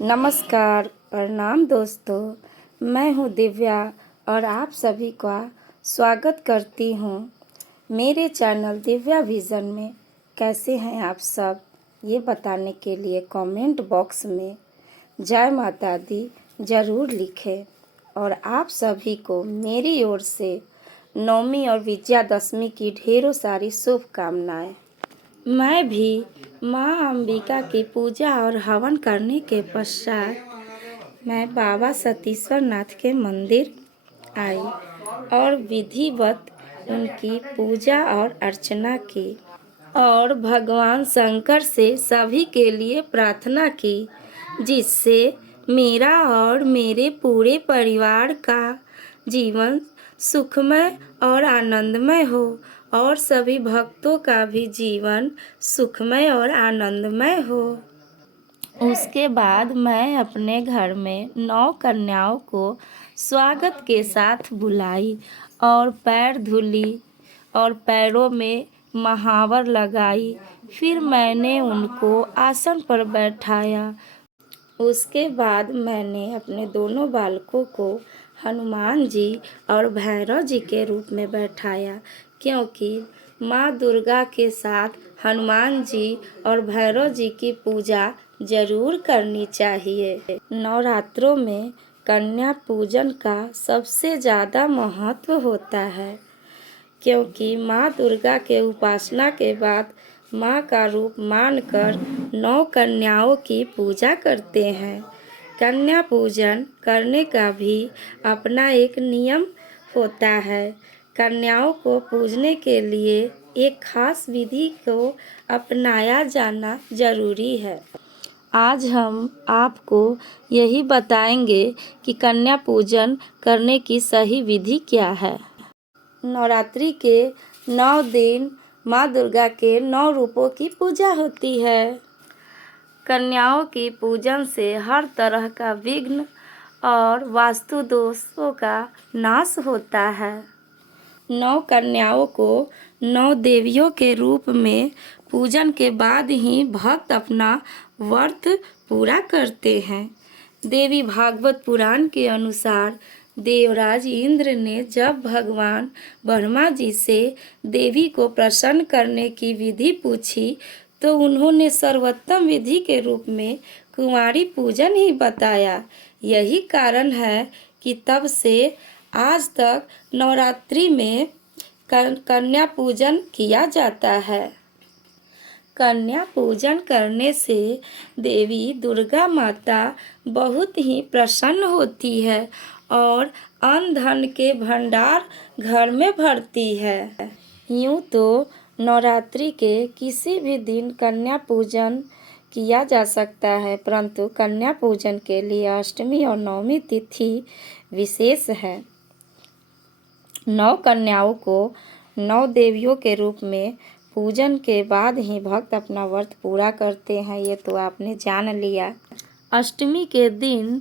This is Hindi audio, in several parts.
नमस्कार, प्रणाम दोस्तों। मैं हूँ दिव्या और आप सभी का स्वागत करती हूँ मेरे चैनल दिव्या विज़न में। कैसे हैं आप सब, ये बताने के लिए कमेंट बॉक्स में जय माता दी ज़रूर लिखें। और आप सभी को मेरी ओर से नवमी और विजयादशमी की ढेरों सारी शुभकामनाएं। मैं भी माँ अंबिका की पूजा और हवन करने के पश्चात मैं बाबा सतीश्वर नाथ के मंदिर आई और विधिवत उनकी पूजा और अर्चना की और भगवान शंकर से सभी के लिए प्रार्थना की, जिससे मेरा और मेरे पूरे परिवार का जीवन सुखमय और आनंदमय हो और सभी भक्तों का भी जीवन सुखमय और आनंदमय हो। उसके बाद मैं अपने घर में 9 कन्याओं को स्वागत के साथ बुलाई और पैर धुली और पैरों में महावर लगाई। फिर मैंने उनको आसन पर बैठाया। उसके बाद मैंने अपने दोनों बालकों को हनुमान जी और भैरव जी के रूप में बैठाया, क्योंकि माँ दुर्गा के साथ हनुमान जी और भैरव जी की पूजा जरूर करनी चाहिए। नवरात्रों में कन्या पूजन का सबसे ज़्यादा महत्व होता है, क्योंकि माँ दुर्गा के उपासना के बाद माँ का रूप मानकर 9 कन्याओं की पूजा करते हैं। कन्या पूजन करने का भी अपना एक नियम होता है। कन्याओं को पूजने के लिए एक खास विधि को अपनाया जाना जरूरी है। आज हम आपको यही बताएंगे कि कन्या पूजन करने की सही विधि क्या है। नवरात्रि के 9 दिन माँ दुर्गा के 9 रूपों की पूजा होती है। कन्याओं की पूजन से हर तरह का विघ्न और वास्तु दोषों का नाश होता है। 9 कन्याओं को 9 देवियों के रूप में पूजन के बाद ही भक्त अपना व्रत पूरा करते हैं। देवी भागवत पुराण के अनुसार देवराज इंद्र ने जब भगवान ब्रह्मा जी से देवी को प्रसन्न करने की विधि पूछी, तो उन्होंने सर्वोत्तम विधि के रूप में कुंवारी पूजन ही बताया। यही कारण है कि तब से आज तक नवरात्रि में कन्या पूजन किया जाता है। कन्या पूजन करने से देवी दुर्गा माता बहुत ही प्रसन्न होती है और अन्न धन के भंडार घर में भरती है। यूँ तो नवरात्रि के किसी भी दिन कन्या पूजन किया जा सकता है, परंतु कन्या पूजन के लिए अष्टमी और नवमी तिथि विशेष है। 9 कन्याओं को 9 देवियों के रूप में पूजन के बाद ही भक्त अपना व्रत पूरा करते हैं, ये तो आपने जान लिया। अष्टमी के दिन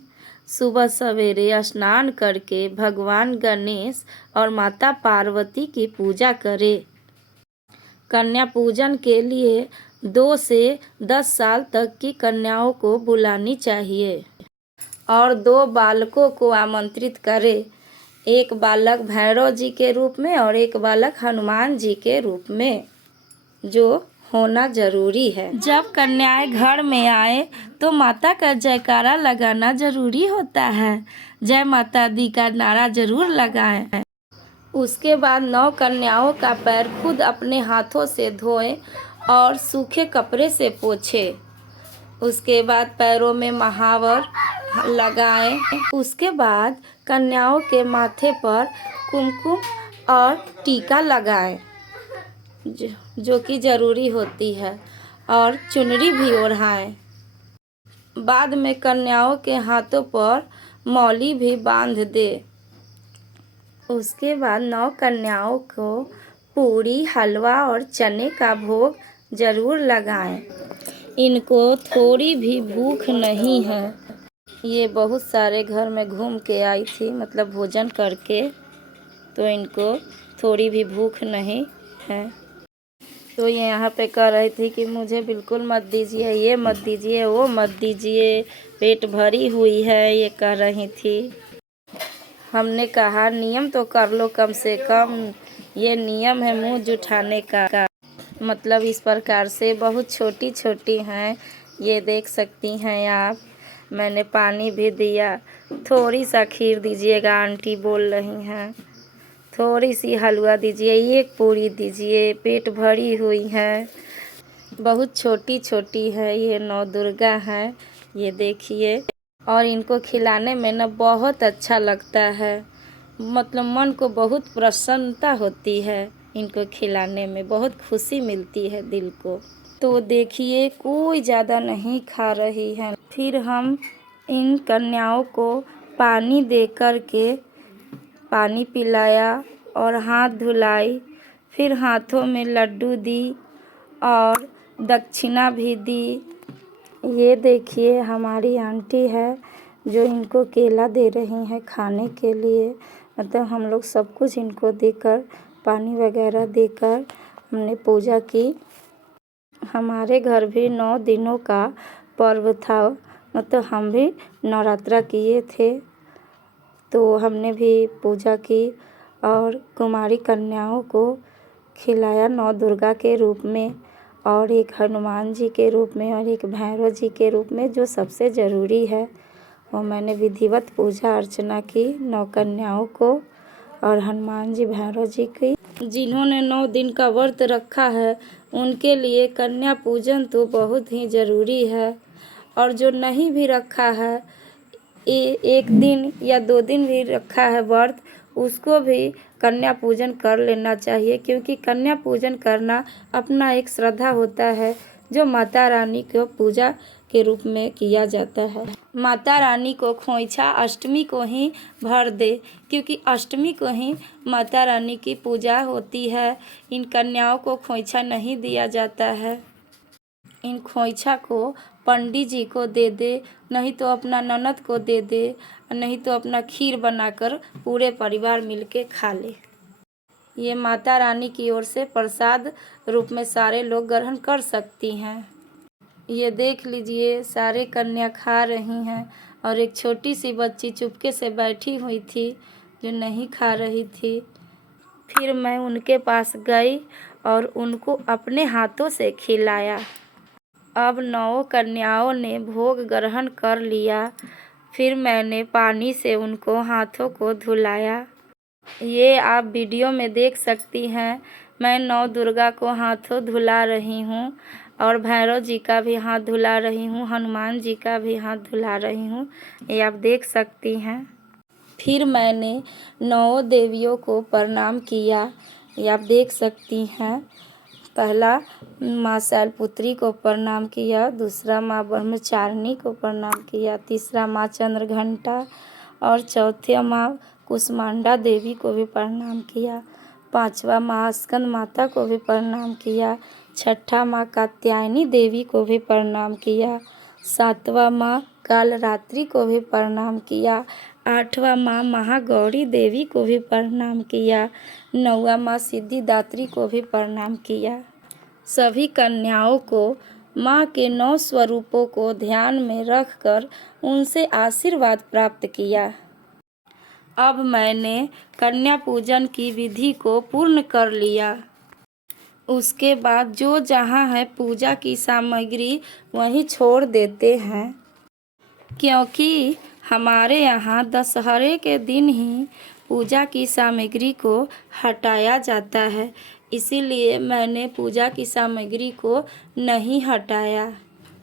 सुबह सवेरे स्नान करके भगवान गणेश और माता पार्वती की पूजा करें। कन्या पूजन के लिए 2 से 10 साल तक की कन्याओं को बुलानी चाहिए और 2 बालकों को आमंत्रित करें, एक बालक भैरव जी के रूप में और एक बालक हनुमान जी के रूप में, जो होना जरूरी है। जब कन्याएं घर में आए तो माता का जयकारा लगाना जरूरी होता है। जय माता दी का नारा जरूर लगाएं। उसके बाद 9 कन्याओं का पैर खुद अपने हाथों से धोएं और सूखे कपड़े से पोंछें। उसके बाद पैरों में महावर लगाएं। उसके बाद कन्याओं के माथे पर कुमकुम और टीका लगाएं, जो कि ज़रूरी होती है, और चुनरी भी ओढ़ाएं। बाद में कन्याओं के हाथों पर मौली भी बांध दे। उसके बाद 9 कन्याओं को पूरी, हलवा और चने का भोग जरूर लगाएं। इनको थोड़ी भी भूख नहीं है। ये बहुत सारे घर में घूम के आई थी, मतलब भोजन करके, तो इनको थोड़ी भी भूख नहीं है। तो ये यहाँ पे कह रही थी कि मुझे बिल्कुल मत दीजिए, ये मत दीजिए, वो मत दीजिए, पेट भरी हुई है, ये कह रही थी। हमने कहा नियम तो कर लो कम से कम, ये नियम है मुंह जुठाने का। मतलब इस प्रकार से बहुत छोटी छोटी हैं, ये देख सकती हैं आप। मैंने पानी भी दिया। थोड़ी सा खीर दीजिएगा आंटी बोल रही हैं, थोड़ी सी हलवा दीजिए, एक पूरी दीजिए, पेट भरी हुई है। बहुत छोटी छोटी है, ये नौ दुर्गा है, ये देखिए। और इनको खिलाने में ना बहुत अच्छा लगता है, मतलब मन को बहुत प्रसन्नता होती है, इनको खिलाने में बहुत खुशी मिलती है दिल को। तो देखिए कोई ज़्यादा नहीं खा रही है। फिर हम इन कन्याओं को पानी दे कर के पानी पिलाया और हाथ धुलाई, फिर हाथों में लड्डू दी और दक्षिणा भी दी। ये देखिए हमारी आंटी है जो इनको केला दे रही हैं खाने के लिए। मतलब हम लोग सब कुछ इनको देकर, पानी वगैरह देकर हमने पूजा की। हमारे घर भी 9 दिनों का पर्व था, मतलब हम भी नवरात्रा किए थे, तो हमने भी पूजा की और कुमारी कन्याओं को खिलाया 9 दुर्गा के रूप में, और एक हनुमान जी के रूप में और एक भैरव जी के रूप में, जो सबसे ज़रूरी है। और मैंने विधिवत पूजा अर्चना की 9 कन्याओं को और हनुमान जी भैरव जी की। जिन्होंने 9 दिन का व्रत रखा है उनके लिए कन्या पूजन तो बहुत ही ज़रूरी है, और जो नहीं भी रखा है, 1 दिन या 2 दिन भी रखा है व्रत, उसको भी कन्या पूजन कर लेना चाहिए, क्योंकि कन्या पूजन करना अपना एक श्रद्धा होता है जो माता रानी को पूजा के रूप में किया जाता है। माता रानी को खोइछा अष्टमी को ही भर दे, क्योंकि अष्टमी को ही माता रानी की पूजा होती है। इन कन्याओं को खोइछा नहीं दिया जाता है। इन खोइछा को पंडित जी को दे दे, नहीं तो अपना ननद को दे दे, नहीं तो अपना खीर बनाकर पूरे परिवार मिलके खा ले। ये माता रानी की ओर से प्रसाद रूप में सारे लोग ग्रहण कर सकती हैं। ये देख लीजिए सारे कन्या खा रही हैं, और एक छोटी सी बच्ची चुपके से बैठी हुई थी जो नहीं खा रही थी। फिर मैं उनके पास गई और उनको अपने हाथों से खिलाया। अब 9 कन्याओं ने भोग ग्रहण कर लिया। फिर मैंने पानी से उनको हाथों को धुलाया। ये आप वीडियो में देख सकती हैं, मैं 9 दुर्गा को हाथों धुला रही हूँ, और भैरव जी का भी हाथ धुला रही हूँ, हनुमान जी का भी हाथ धुला रही हूँ, ये आप देख सकती हैं। फिर मैंने 9 देवियों को प्रणाम किया, ये आप देख सकती हैं। पहला माँ शैलपुत्री को प्रणाम किया, दूसरा माँ ब्रह्मचारिणी को प्रणाम किया, तीसरा माँ चंद्रघंटा, और चौथे माँ कुष्मांडा देवी को भी प्रणाम किया, पांचवा माँ स्कंद माता को भी प्रणाम किया, छठा माँ कात्यायनी देवी को भी प्रणाम किया, सातवां माँ कालरात्रि को भी प्रणाम किया, आठवां माँ महागौरी देवी को भी प्रणाम किया, 9वां माँ सिद्धिदात्री को भी प्रणाम किया। सभी कन्याओं को माँ के 9 स्वरूपों को ध्यान में रखकर उनसे आशीर्वाद प्राप्त किया। अब मैंने कन्या पूजन की विधि को पूर्ण कर लिया। उसके बाद जो जहाँ है पूजा की सामग्री वहीं छोड़ देते हैं, क्योंकि हमारे यहाँ दशहरे के दिन ही पूजा की सामग्री को हटाया जाता है, इसीलिए मैंने पूजा की सामग्री को नहीं हटाया।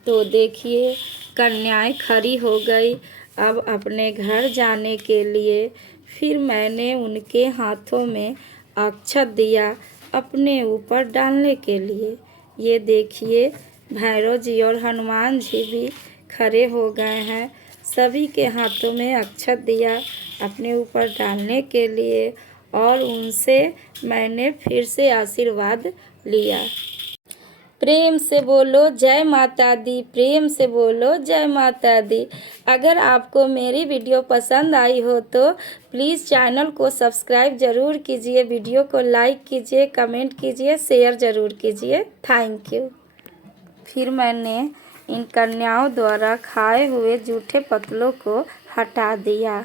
तो देखिए कन्याएं खड़ी हो गई अब अपने घर जाने के लिए। फिर मैंने उनके हाथों में अक्षत दिया अपने ऊपर डालने के लिए। ये देखिए भैरव जी और हनुमान जी भी खड़े हो गए हैं, सभी के हाथों में अक्षत दिया अपने ऊपर डालने के लिए, और उनसे मैंने फिर से आशीर्वाद लिया। प्रेम से बोलो जय माता दी, प्रेम से बोलो जय माता दी। अगर आपको मेरी वीडियो पसंद आई हो तो प्लीज़ चैनल को सब्सक्राइब ज़रूर कीजिए, वीडियो को लाइक कीजिए, कमेंट कीजिए, शेयर ज़रूर कीजिए। Thank you. फिर मैंने इन कन्याओं द्वारा खाए हुए जूठे पतलों को हटा दिया।